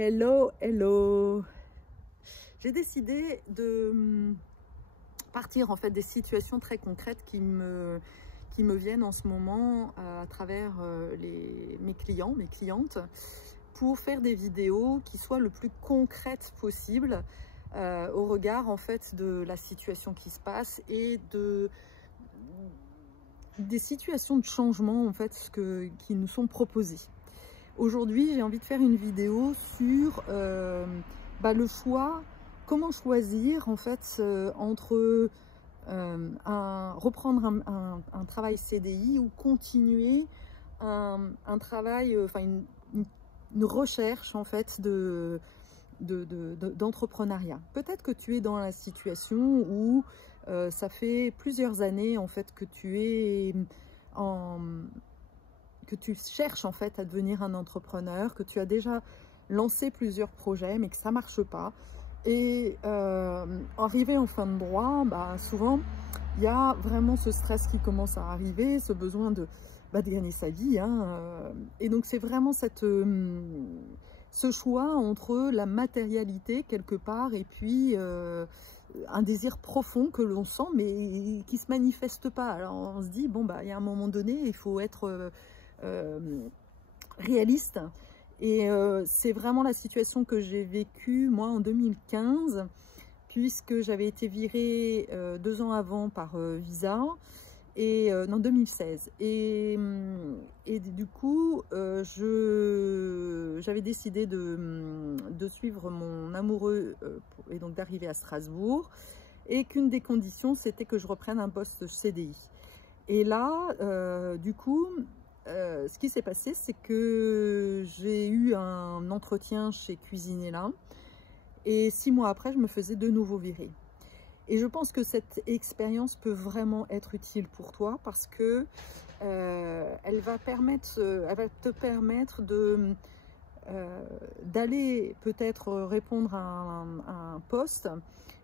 Hello, hello. J'ai décidé de partir en fait des situations très concrètes qui me viennent en ce moment à travers mes clients, mes clientes, pour faire des vidéos qui soient le plus concrètes possible au regard en fait de la situation qui se passe et des situations de changement en fait qui nous sont proposées. Aujourd'hui, j'ai envie de faire une vidéo sur le choix, comment choisir en fait entre reprendre un travail CDI ou continuer un travail, une recherche en fait d'entrepreneuriat. Peut-être que tu es dans la situation où ça fait plusieurs années en fait que tu cherches en fait à devenir un entrepreneur, que tu as déjà lancé plusieurs projets mais que ça marche pas. Et arrivé en fin de droit, souvent il y a vraiment ce stress qui commence à arriver, ce besoin de gagner sa vie, et donc c'est vraiment ce choix entre la matérialité quelque part et puis un désir profond que l'on sent mais qui se manifeste pas. Alors on se dit il y a un moment donné il faut être réaliste, et c'est vraiment la situation que j'ai vécue moi en 2015, puisque j'avais été virée 2 ans avant par visa, et en 2016, et du coup j'avais décidé de suivre mon amoureux et donc d'arriver à Strasbourg, et qu'une des conditions c'était que je reprenne un poste CDI. Et là du coup ce qui s'est passé, c'est que j'ai eu un entretien chez Cuisinella et 6 mois après, je me faisais de nouveau virer. Et je pense que cette expérience peut vraiment être utile pour toi parce que elle va te permettre d'aller peut-être répondre à un poste,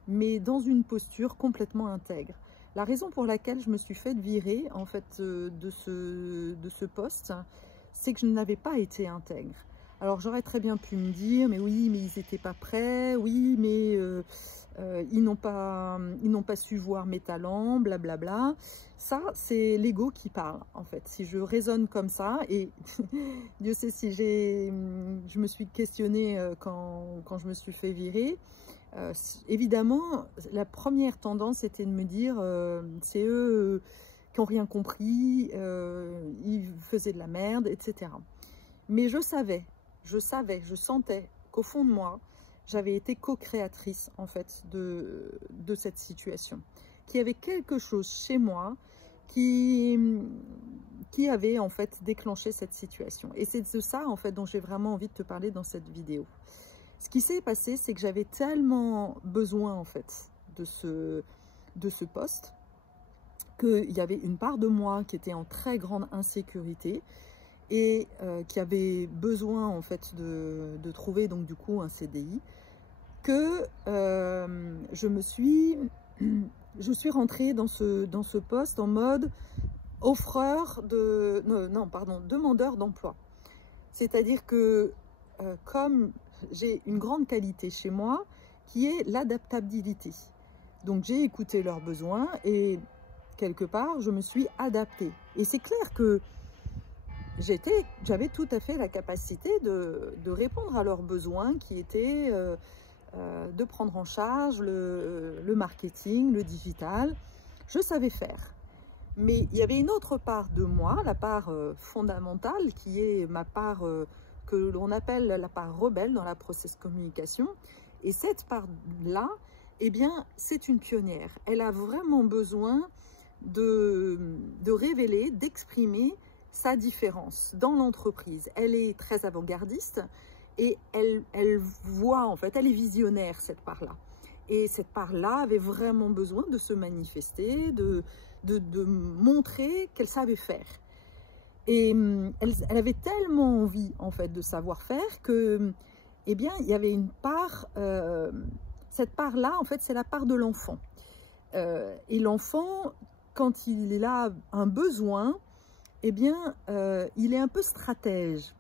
mais dans une posture complètement intègre. La raison pour laquelle je me suis fait virer en fait de ce poste, c'est que je n'avais pas été intègre. Alors j'aurais très bien pu me dire, mais oui, mais ils n'étaient pas prêts, oui, mais ils n'ont pas su voir mes talents, blablabla. Ça, c'est l'ego qui parle, en fait. Si je raisonne comme ça, et Dieu sait si je me suis questionnée quand je me suis fait virer. Évidemment, la première tendance était de me dire c'est eux qui n'ont rien compris, ils faisaient de la merde, etc. Mais je sentais qu'au fond de moi, j'avais été co-créatrice en fait de cette situation, qu'il y avait quelque chose chez moi qui avait en fait déclenché cette situation. Et c'est de ça en fait dont j'ai vraiment envie de te parler dans cette vidéo. Ce qui s'est passé, c'est que j'avais tellement besoin en fait de ce poste, qu'il y avait une part de moi qui était en très grande insécurité et qui avait besoin en fait de trouver donc du coup un CDI, que je suis rentrée dans ce poste en mode demandeur d'emploi. C'est-à-dire que comme j'ai une grande qualité chez moi qui est l'adaptabilité. Donc j'ai écouté leurs besoins et quelque part je me suis adaptée. Et c'est clair que j'avais tout à fait la capacité de répondre à leurs besoins qui étaient de prendre en charge le marketing, le digital. Je savais faire. Mais il y avait une autre part de moi, la part fondamentale, qui est ma part que l'on appelle la part rebelle dans la process communication. Et cette part-là, eh bien, c'est une pionnière. Elle a vraiment besoin de révéler, d'exprimer sa différence dans l'entreprise. Elle est très avant-gardiste et elle voit, en fait, elle est visionnaire, cette part-là. Et cette part-là avait vraiment besoin de se manifester, de montrer qu'elle savait faire. Et elle avait tellement envie en fait de savoir faire que, eh bien, il y avait une part, cette part-là en fait c'est la part de l'enfant. Et l'enfant, quand il a un besoin, eh bien il est un peu stratège.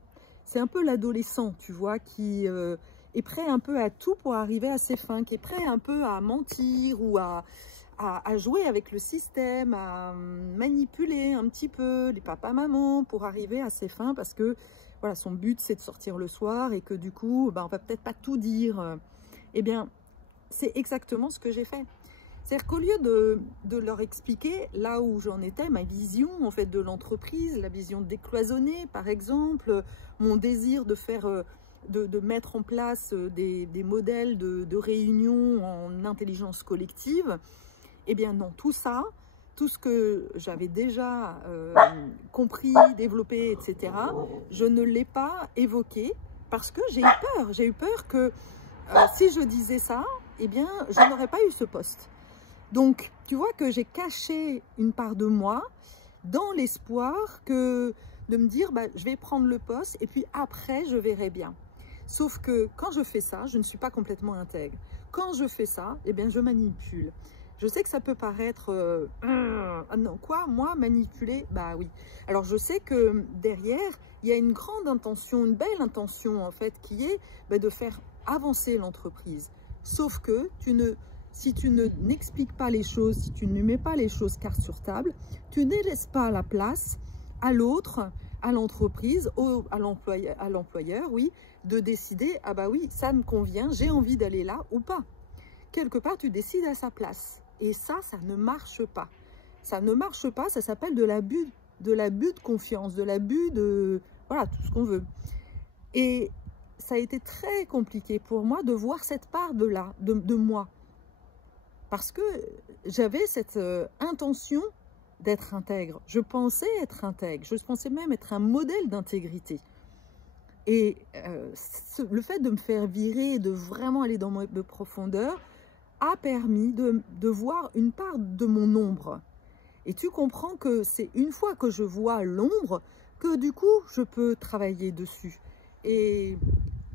c'est un peu l'adolescent, tu vois, qui est prêt un peu à tout pour arriver à ses fins, qui est prêt un peu à mentir ou à jouer avec le système, à manipuler un petit peu les papas-mamans pour arriver à ses fins, parce que voilà, son but c'est de sortir le soir et que du coup, on va peut-être pas tout dire. Eh bien, c'est exactement ce que j'ai fait. C'est-à-dire qu'au lieu de leur expliquer là où j'en étais, ma vision en fait de l'entreprise, la vision décloisonnée par exemple, mon désir de faire, de mettre en place des modèles de réunion en intelligence collective, eh bien non, tout ça, tout ce que j'avais déjà compris, développé, etc., je ne l'ai pas évoqué parce que j'ai eu peur. J'ai eu peur que si je disais ça, eh bien, je n'aurais pas eu ce poste. Donc, tu vois que j'ai caché une part de moi dans l'espoir que de me dire, je vais prendre le poste et puis après, je verrai bien. Sauf que quand je fais ça, je ne suis pas complètement intègre. Quand je fais ça, eh bien, je manipule. Je sais que ça peut paraître, non, quoi, moi, manipuler? Bah oui. Alors, je sais que derrière, il y a une grande intention, une belle intention, en fait, qui est de faire avancer l'entreprise. Sauf que si tu n'expliques pas les choses, si tu ne mets pas les choses carte sur table, tu ne laisses pas la place à l'autre, à l'entreprise, à l'employeur, oui, de décider, ah bah oui, ça me convient, j'ai envie d'aller là ou pas. Quelque part, tu décides à sa place. Et ça ne marche pas. Ça ne marche pas, ça s'appelle de l'abus de confiance, de l'abus de, voilà, tout ce qu'on veut. Et ça a été très compliqué pour moi de voir cette part de moi. Parce que j'avais cette intention d'être intègre. Je pensais être intègre. Je pensais même être un modèle d'intégrité. Et le fait de me faire virer, de vraiment aller dans de profondeur, a permis de voir une part de mon ombre. Et tu comprends que c'est une fois que je vois l'ombre que du coup, je peux travailler dessus. Et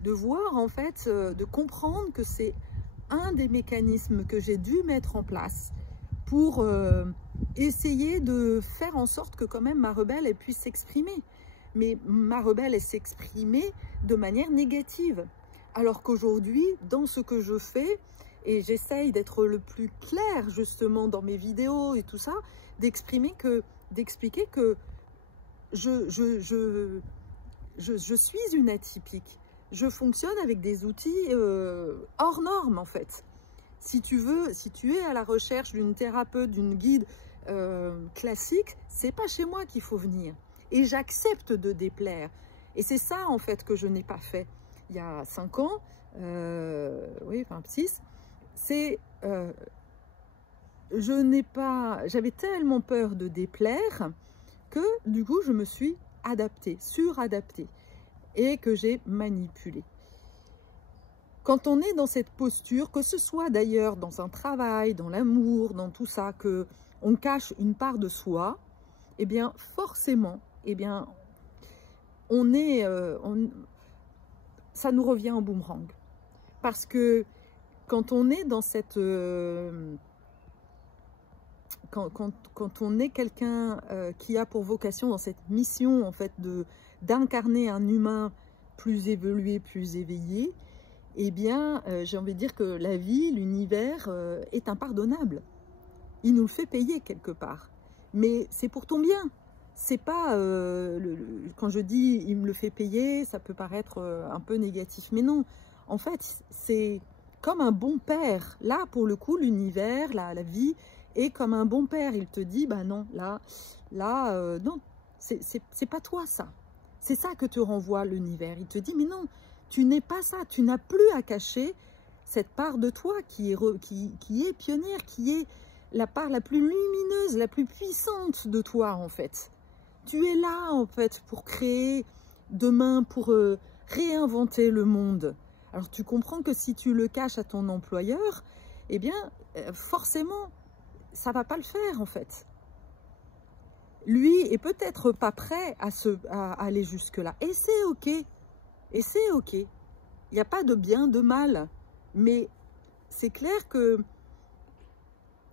de voir en fait, de comprendre que c'est un des mécanismes que j'ai dû mettre en place pour essayer de faire en sorte que quand même ma rebelle elle puisse s'exprimer. Mais ma rebelle elle s'exprimait de manière négative. Alors qu'aujourd'hui, dans ce que je fais, et j'essaye d'être le plus clair justement dans mes vidéos et tout ça, d'expliquer que je suis une atypique. Je fonctionne avec des outils hors normes en fait. Si tu es à la recherche d'une thérapeute, d'une guide classique, c'est pas chez moi qu'il faut venir. Et j'accepte de déplaire. Et c'est ça en fait que je n'ai pas fait il y a 5 ans, oui, enfin 6. C'est j'avais tellement peur de déplaire que du coup je me suis adaptée, suradaptée et que j'ai manipulé. Quand on est dans cette posture, que ce soit d'ailleurs dans un travail, dans l'amour, dans tout ça, que on cache une part de soi, eh bien forcément, eh bien ça nous revient en boomerang. Parce que quand on est dans cette... quand on est quelqu'un qui a pour vocation dans cette mission en fait d'incarner un humain plus évolué, plus éveillé, eh bien j'ai envie de dire que la vie, l'univers est impardonnable. Il nous le fait payer quelque part. Mais c'est pour ton bien. C'est pas... quand je dis il me le fait payer, ça peut paraître un peu négatif. Mais non, en fait, c'est comme un bon père. Là, pour le coup, l'univers, la vie est comme un bon père. Il te dit, bah non, là, non, c'est pas toi ça. C'est ça que te renvoie l'univers. Il te dit, mais non, tu n'es pas ça. Tu n'as plus à cacher cette part de toi qui est pionnière, qui est la part la plus lumineuse, la plus puissante de toi en fait. Tu es là en fait pour créer demain, pour réinventer le monde. Alors tu comprends que si tu le caches à ton employeur, eh bien forcément ça va pas le faire en fait. Lui est peut-être pas prêt à aller jusque là. Et c'est ok. Et c'est ok. Il n'y a pas de bien, de mal. Mais c'est clair que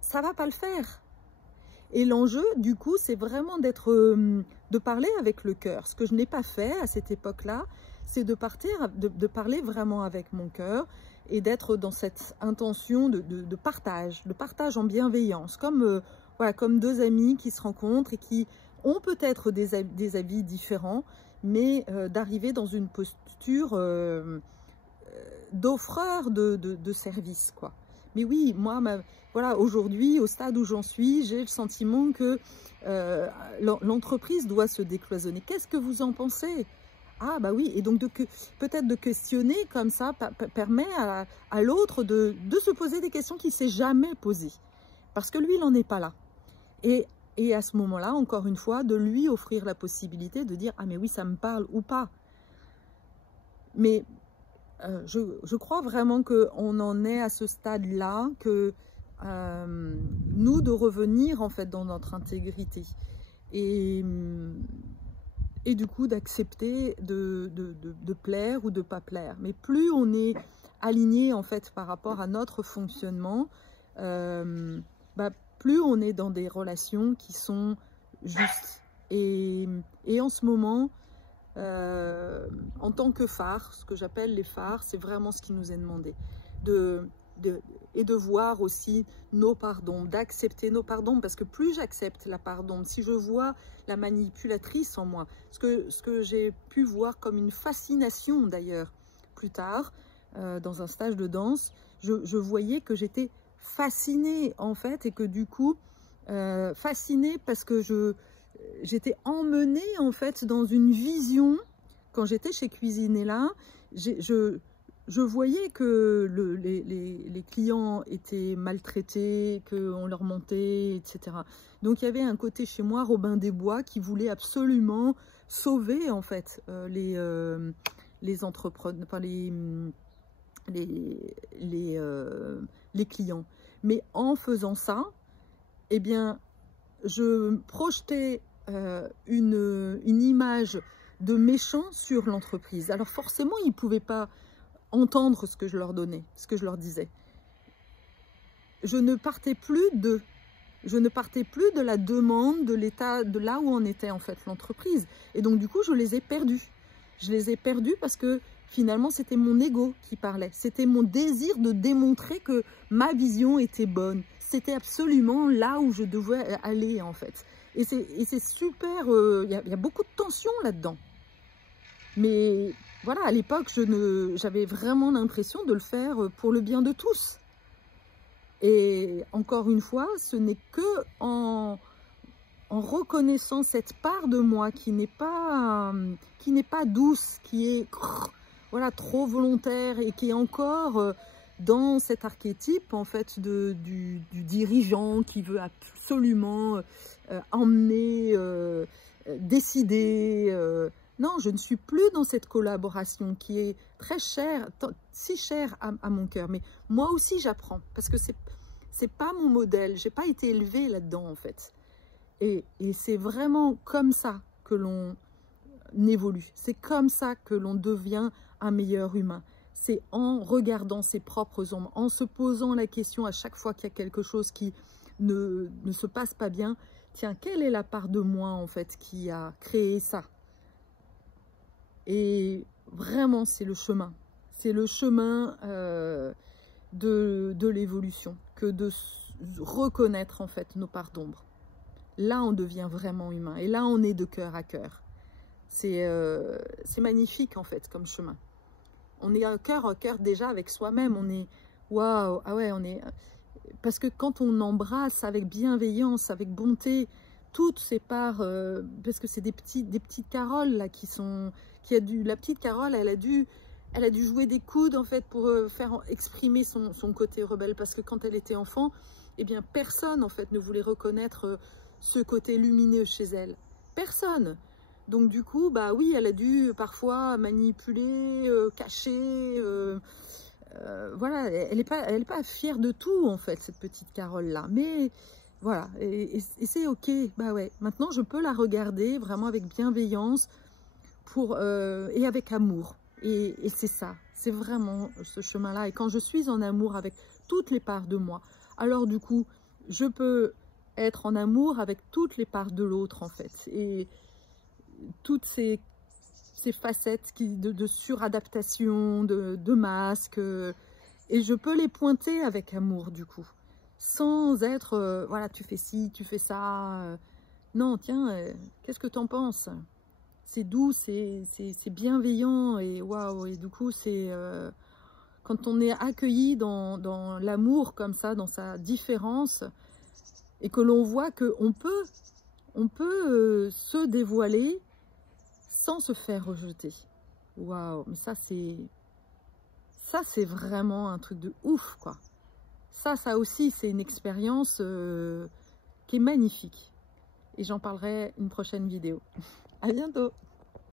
ça va pas le faire. Et l'enjeu, du coup, c'est vraiment de parler avec le cœur. Ce que je n'ai pas fait à cette époque-là, c'est de parler vraiment avec mon cœur et d'être dans cette intention de partage en bienveillance, comme, voilà, comme deux amis qui se rencontrent et qui ont peut-être des avis différents, mais d'arriver dans une posture d'offreur de service, quoi. Mais oui, moi, voilà, aujourd'hui, au stade où j'en suis, j'ai le sentiment que l'entreprise doit se décloisonner. Qu'est-ce que vous en pensez? Ah bah oui, et donc peut-être de questionner comme ça permet à l'autre de se poser des questions qu'il ne s'est jamais posées. Parce que lui, il n'en est pas là. Et à ce moment-là, encore une fois, de lui offrir la possibilité de dire « Ah mais oui, ça me parle » ou pas. Mais je crois vraiment qu'on en est à ce stade-là, que nous, de revenir en fait dans notre intégrité. Et du coup d'accepter de plaire ou de pas plaire. Mais plus on est aligné en fait par rapport à notre fonctionnement, plus on est dans des relations qui sont justes. Et en ce moment, en tant que phare, ce que j'appelle les phares, c'est vraiment ce qui nous est demandé. Et de voir aussi nos pardons, d'accepter nos pardons, parce que plus j'accepte la pardon, si je vois la manipulatrice en moi, ce que j'ai pu voir comme une fascination d'ailleurs plus tard, dans un stage de danse, je voyais que j'étais fascinée en fait, et que du coup, fascinée parce que j'étais emmenée en fait dans une vision. Quand j'étais chez Cuisinella, je voyais que les clients étaient maltraités, qu'on leur mentait, etc. Donc il y avait un côté chez moi, Robin des Bois, qui voulait absolument sauver en fait les entrepreneurs, enfin les clients. Mais en faisant ça, eh bien, je projetais une image de méchant sur l'entreprise. Alors forcément, ils ne pouvaient pas entendre ce que je leur donnais, ce que je leur disais. Je ne partais plus de la demande, de l'état, de là où en était en fait l'entreprise. Et donc du coup, je les ai perdus. Je les ai perdus parce que finalement, c'était mon ego qui parlait. C'était mon désir de démontrer que ma vision était bonne. C'était absolument là où je devais aller en fait. Et c'est super, y a beaucoup de tension là-dedans. Mais voilà, à l'époque, j'avais vraiment l'impression de le faire pour le bien de tous. Et encore une fois, ce n'est que en reconnaissant cette part de moi qui n'est pas douce, qui est voilà, trop volontaire et qui est encore dans cet archétype en fait du dirigeant qui veut absolument emmener, décider. Non, je ne suis plus dans cette collaboration qui est très chère, si chère à mon cœur. Mais moi aussi, j'apprends parce que c'est pas mon modèle. J'ai pas été élevée là-dedans en fait. Et c'est vraiment comme ça que l'on évolue. C'est comme ça que l'on devient un meilleur humain. C'est en regardant ses propres ombres, en se posant la question à chaque fois qu'il y a quelque chose qui ne se passe pas bien. Tiens, quelle est la part de moi en fait qui a créé ça? Et vraiment, c'est le chemin. C'est le chemin de l'évolution, que de reconnaître en fait nos parts d'ombre. Là, on devient vraiment humain. Et là, on est de cœur à cœur. C'est magnifique en fait comme chemin. On est à cœur déjà avec soi-même. On est waouh, ah ouais, on est parce que quand on embrasse avec bienveillance, avec bonté, toutes ces parts, parce que c'est des petites Caroles là la petite Carole, elle a dû jouer des coudes en fait pour faire exprimer son côté rebelle, parce que quand elle était enfant, eh bien personne en fait ne voulait reconnaître ce côté lumineux chez elle. Personne. Donc du coup, bah oui, elle a dû parfois manipuler, cacher. Voilà, elle n'est pas fière de tout en fait, cette petite Carole là. Mais voilà, et c'est ok. Bah ouais, maintenant je peux la regarder vraiment avec bienveillance et avec amour. Et c'est ça, c'est vraiment ce chemin-là. Et quand je suis en amour avec toutes les parts de moi, alors du coup, je peux être en amour avec toutes les parts de l'autre en fait, et toutes ces facettes de suradaptation, de masque, et je peux les pointer avec amour du coup, sans être voilà, tu fais ci, tu fais ça, non tiens, qu'est-ce que t'en penses? C'est doux, c'est bienveillant, et waouh, et du coup c'est quand on est accueilli dans l'amour comme ça, dans sa différence, et que l'on voit qu'on peut, se dévoiler sans se faire rejeter. Waouh, mais ça c'est vraiment un truc de ouf quoi. Ça aussi c'est une expérience qui est magnifique. Et j'en parlerai une prochaine vidéo. À bientôt.